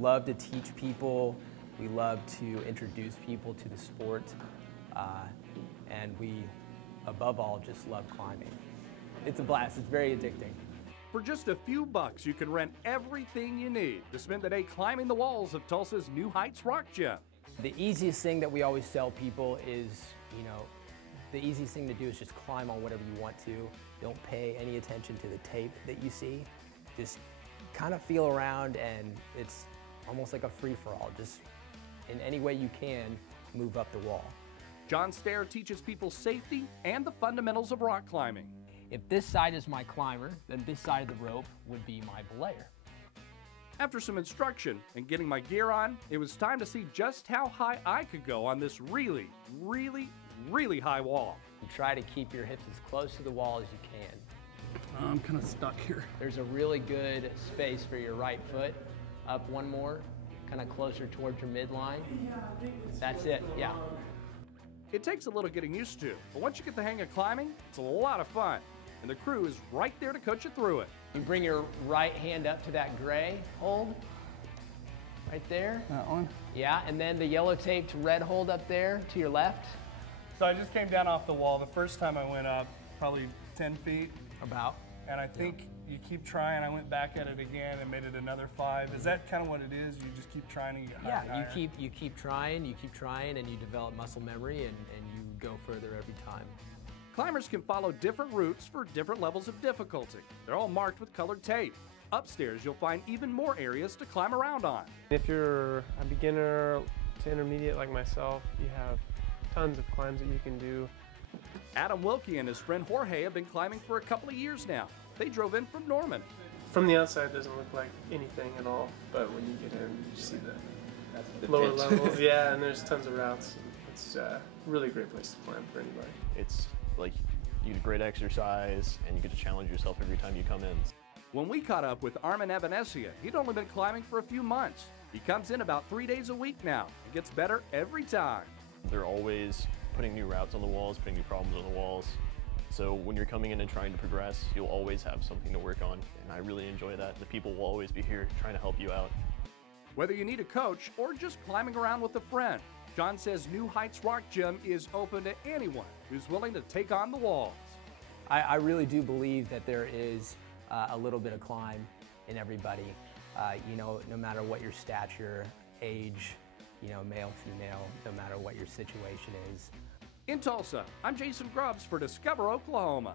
love to teach people, we love to introduce people to the sport, and we, above all, just love climbing. It's a blast, it's very addicting. For just a few bucks, you can rent everything you need to spend the day climbing the walls of Tulsa's New Heights Rock Gym. The easiest thing that we always tell people is, the easiest thing to do is just climb on whatever you want to. Don't pay any attention to the tape that you see. Just kind of feel around, and it's almost like a free-for-all. Just in any way you can, move up the wall. John Stair teaches people safety and the fundamentals of rock climbing. If this side is my climber, then this side of the rope would be my belayer. After some instruction and getting my gear on, it was time to see just how high I could go on this really, really, really high wall. Try to keep your hips as close to the wall as you can. I'm kind of stuck here. There's a really good space for your right foot. Up one more, kind of closer towards your midline. That's it, yeah. It takes a little getting used to, but once you get the hang of climbing, it's a lot of fun. And the crew is right there to coach you through it. You bring your right hand up to that gray hold, right there. That one? Yeah, and then the yellow taped red hold up there to your left. So I just came down off the wall. The first time I went up, probably 10 feet. About. And I think you keep trying. I went back at it again and made it another 5. Is that kind of what it is? You just keep trying and you get higher and higher? You keep trying, and you develop muscle memory, and you go further every time. Climbers can follow different routes for different levels of difficulty. They're all marked with colored tape. Upstairs, you'll find even more areas to climb around on. If you're a beginner to intermediate like myself, you have tons of climbs that you can do. Adam Wilkie and his friend Jorge have been climbing for a couple of years now. They drove in from Norman. From the outside, it doesn't look like anything at all, but when you get in, you see the lower levels. Yeah, and there's tons of routes. It's a really great place to climb for anybody. It's like you get great exercise, and you get to challenge yourself every time you come in. When we caught up with Armin Evanesia, he'd only been climbing for a few months. He comes in about 3 days a week now and gets better every time. They're always putting new routes on the walls, putting new problems on the walls. So when you're coming in and trying to progress, you'll always have something to work on, and I really enjoy that. The people will always be here trying to help you out. Whether you need a coach or just climbing around with a friend, John says New Heights Rock Gym is open to anyone who's willing to take on the walls. I really do believe that there is a little bit of climb in everybody. No matter what your stature, age, male, female, no matter what your situation is. In Tulsa, I'm Jason Grubbs for Discover Oklahoma.